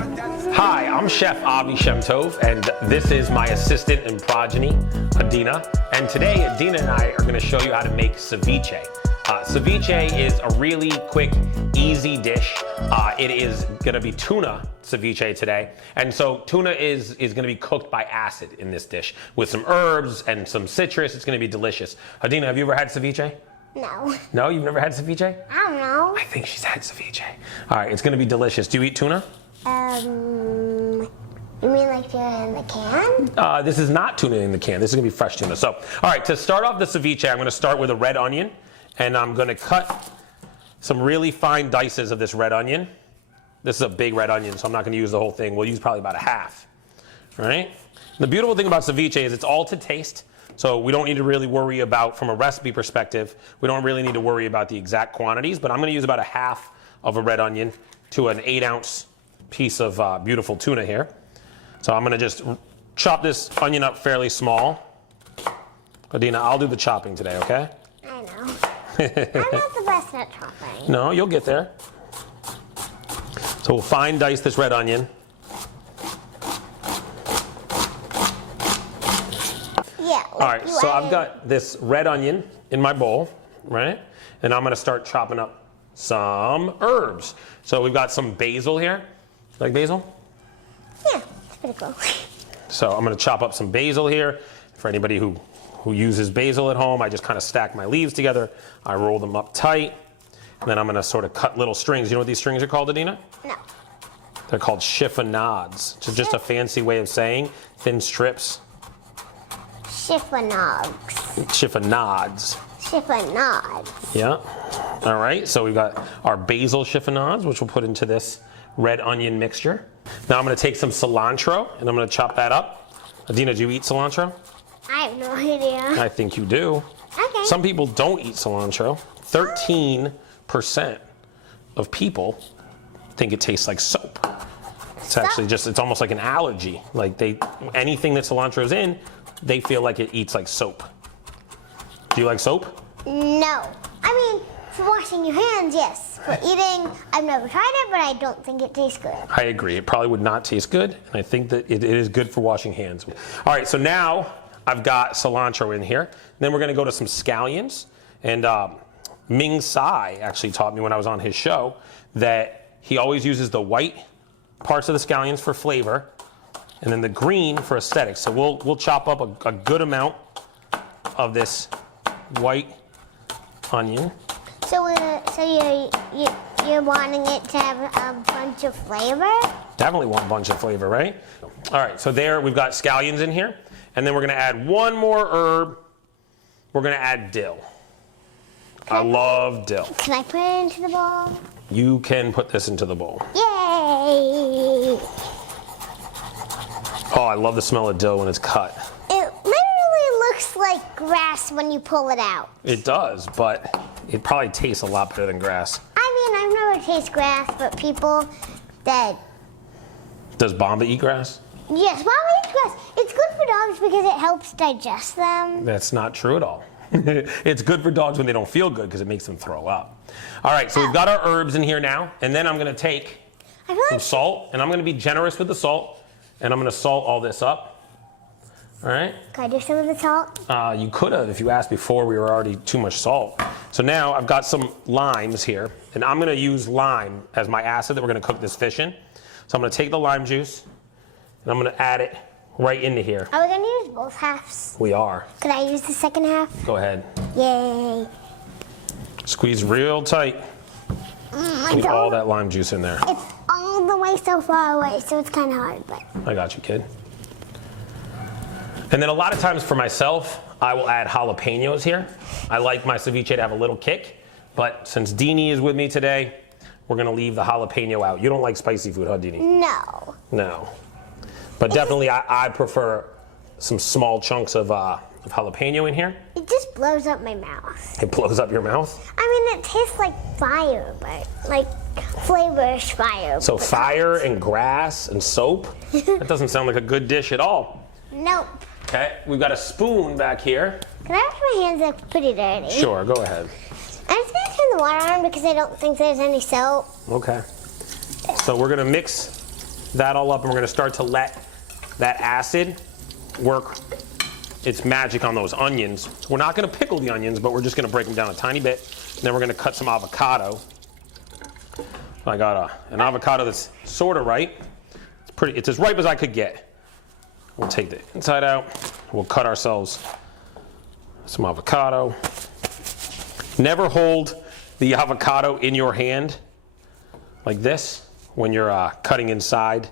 Hi, I'm Chef Avi Shemtov, and this is my assistant and progeny, Adina. And today, Adina and I are gonna show you how to make ceviche. Ceviche is a really quick, easy dish. It is gonna be tuna ceviche today. And so tuna is gonna be cooked by acid in this dish with some herbs and some citrus. It's gonna be delicious. Adina, have you ever had ceviche? No. No, you've never had ceviche? I don't know. I think she's had ceviche. All right, it's gonna be delicious. Do you eat tuna? You mean like tuna in the can? This is not tuna in the can. This is gonna be fresh tuna. So, all right, to start off the ceviche, I'm gonna start with a red onion, and I'm gonna cut some really fine dices of this red onion. This is a big red onion, so I'm not gonna use the whole thing. We'll use probably about a half, all right? The beautiful thing about ceviche is it's all to taste, so we don't need to really worry about, from a recipe perspective, we don't really need to worry about the exact quantities, but I'm gonna use about a half of a red onion to an 8-ounce piece of beautiful tuna here. So I'm gonna just chop this onion up fairly small. Adina, I'll do the chopping today, okay? I know. I'm not the best at chopping. No, you'll get there. So we'll fine dice this red onion. Yeah. All right, so I've got this red onion in my bowl, right? And I'm gonna start chopping up some herbs. So we've got some basil here. Like basil? Yeah, it's pretty cool. So I'm gonna chop up some basil here. For anybody who uses basil at home, I just kind of stack my leaves together. I roll them up tight. And then I'm gonna sort of cut little strings. You know what these strings are called, Adina? No. They're called chiffonades. It's just a fancy way of saying thin strips. Chiffonades. Chiffonades. Chiffonades. Yeah. All right, so we've got our basil chiffonades, which we'll put into this red onion mixture. Now I'm gonna take some cilantro and I'm gonna chop that up. Adina, do you eat cilantro? I have no idea. I think you do. Okay. Some people don't eat cilantro. 13% of people think it tastes like soap. It's actually just, it's almost like an allergy. Like anything that cilantro's in, they feel like it eats like soap. Do you like soap? No. I mean, for washing your hands, yes. For eating, I've never tried it, but I don't think it tastes good. I agree. It probably would not taste good, and I think that it is good for washing hands. All right, so now I've got cilantro in here. Then we're gonna go to some scallions. And Ming Tsai actually taught me when I was on his show that he always uses the white parts of the scallions for flavor and then the green for aesthetics. So we'll chop up a good amount of this white onion. So you're wanting it to have a bunch of flavor? Definitely want a bunch of flavor, right? All right, so there we've got scallions in here. And then we're gonna add one more herb. We're gonna add dill. I love dill. Can I put it into the bowl? You can put this into the bowl. Yay! Oh, I love the smell of dill when it's cut. It literally looks like grass when you pull it out. It does, but it probably tastes a lot better than grass. I mean, I've never tasted grass, but people that... Does Bomba eat grass? Yes, Mom eats grass. It's good for dogs because it helps digest them. That's not true at all. It's good for dogs when they don't feel good because it makes them throw up. All right, so we've got our herbs in here now, and then I'm gonna take some salt, and I'm gonna be generous with the salt, and I'm gonna salt all this up. All right? Can I do some of the salt? You could have if you asked before. We were already too much salt. So now I've got some limes here, and I'm gonna use lime as my acid that we're gonna cook this fish in. So I'm gonna take the lime juice, and I'm gonna add it right into here. Are we gonna use both halves? We are. Could I use the second half? Go ahead. Yay. Squeeze real tight. Get all that lime juice in there. It's all the way so far away, so it's kind of hard, but. I got you, kid. And then a lot of times for myself, I will add jalapenos here. I like my ceviche to have a little kick, but since Deanie is with me today, we're gonna leave the jalapeno out. You don't like spicy food, huh, Deanie? No. No. But definitely I prefer some small chunks of jalapeno in here. It just blows up my mouth. It blows up your mouth? I mean, it tastes like fire, but like flavorish fire. So fire and grass and soap? That doesn't sound like a good dish at all. Nope. Okay, we've got a spoon back here. Can I wash my hands? They're pretty dirty. Sure, go ahead. I'm just gonna turn the water on because I don't think there's any soap. Okay. So we're gonna mix that all up, and we're gonna start to let that acid work its magic on those onions. We're not gonna pickle the onions, but we're just gonna break them down a tiny bit. And then we're gonna cut some avocado. I got an avocado that's sort of ripe. It's as ripe as I could get. We'll take the inside out. We'll cut ourselves some avocado. Never hold the avocado in your hand like this when you're cutting inside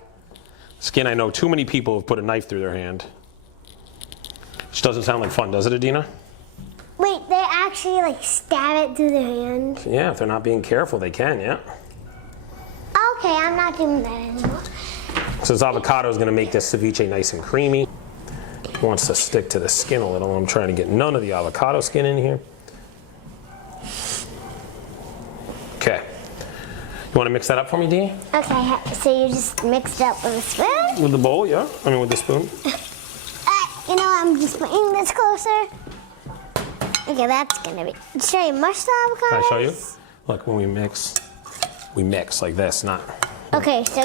skin. I know too many people have put a knife through their hand. Which doesn't sound like fun, does it, Adina? Wait, they actually like stab it through their hand? Yeah, if they're not being careful, they can, yeah. Okay, I'm not doing that anymore. So this avocado is going to make this ceviche nice and creamy. It wants to stick to the skin a little. I'm trying to get none of the avocado skin in here. Okay. You want to mix that up for me, Dee? Okay, so you just mix it up with a spoon? With the bowl, yeah. I mean with the spoon. You know, I'm just putting this closer. Okay, that's gonna be. Should I mush the avocado? Can I show you? Look, when we mix like this, not. Okay, so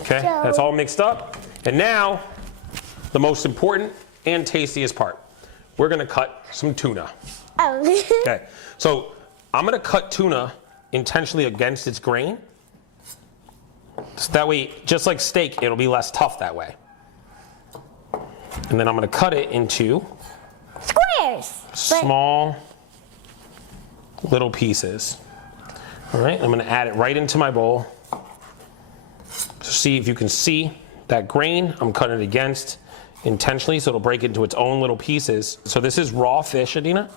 Okay, that's all mixed up. And now, the most important and tastiest part. We're gonna cut some tuna. Oh. Okay, so I'm gonna cut tuna intentionally against its grain. So that way, just like steak, it'll be less tough that way. And then I'm gonna cut it into Squares. small little pieces. All right, I'm gonna add it right into my bowl. So see if you can see that grain I'm cutting it against intentionally so it'll break into its own little pieces. So this is raw fish, Adina,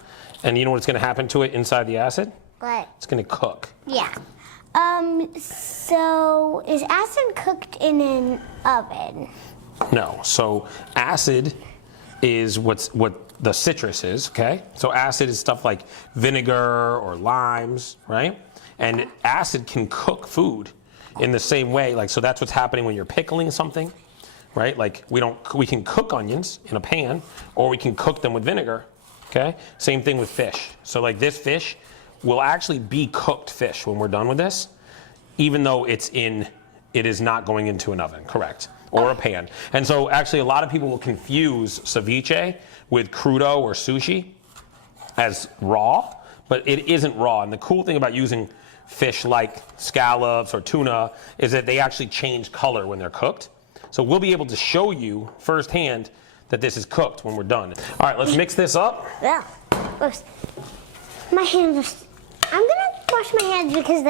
and you know what's gonna happen to it inside the acid? What? It's gonna cook. Yeah. So is acid cooked in an oven? No, so acid is what the citrus is, okay? So acid is stuff like vinegar or limes, right? And acid can cook food in the same way, like, so that's what's happening when you're pickling something, right? Like we can cook onions in a pan, or we can cook them with vinegar, okay? Same thing with fish. So like this fish will actually be cooked fish when we're done with this, even though it is not going into an oven, correct? Or a pan. And so actually a lot of people will confuse ceviche with crudo or sushi as raw, but it isn't raw. And the cool thing about using fish like scallops or tuna is that they actually change color when they're cooked. So we'll be able to show you firsthand that this is cooked when we're done. All right, let's mix this up. Yeah. Oops. My hands are. I'm gonna wash my hands because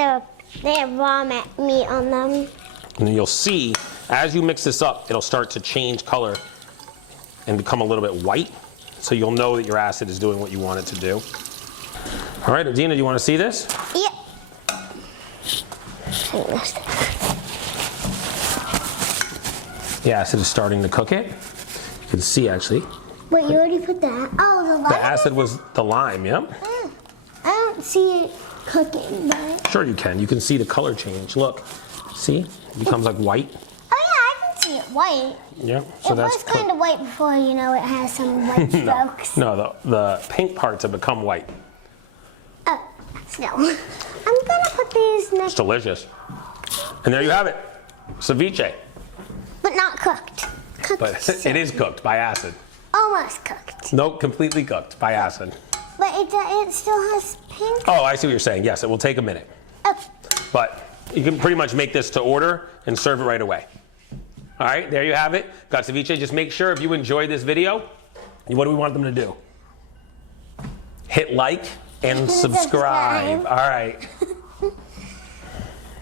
they have raw meat on them. And then you'll see, as you mix this up, it'll start to change color and become a little bit white. So you'll know that your acid is doing what you want it to do. All right, Adina, do you want to see this? Yep. The acid is starting to cook it. You can see, actually. Wait, you already put that? Oh, the lime? The acid was the lime, yep. I don't see it cooking, but... Sure you can. You can see the color change. Look. See? It becomes like white. Oh, yeah, I can see it white. Yeah, so that's was kind of white before, you know, it has some white strokes. No, the pink parts have become white. Oh, no. I'm gonna put these next... It's delicious. And there you have it. Ceviche. But not cooked. Cooked. But it is cooked by acid. Almost cooked. Nope, completely cooked by acid. But it still has pink. Oh, I see what you're saying. Yes, it will take a minute. Okay. But you can pretty much make this to order and serve it right away. All right, there you have it. Got ceviche. Just make sure if you enjoyed this video, what do we want them to do? Hit like and subscribe. All right.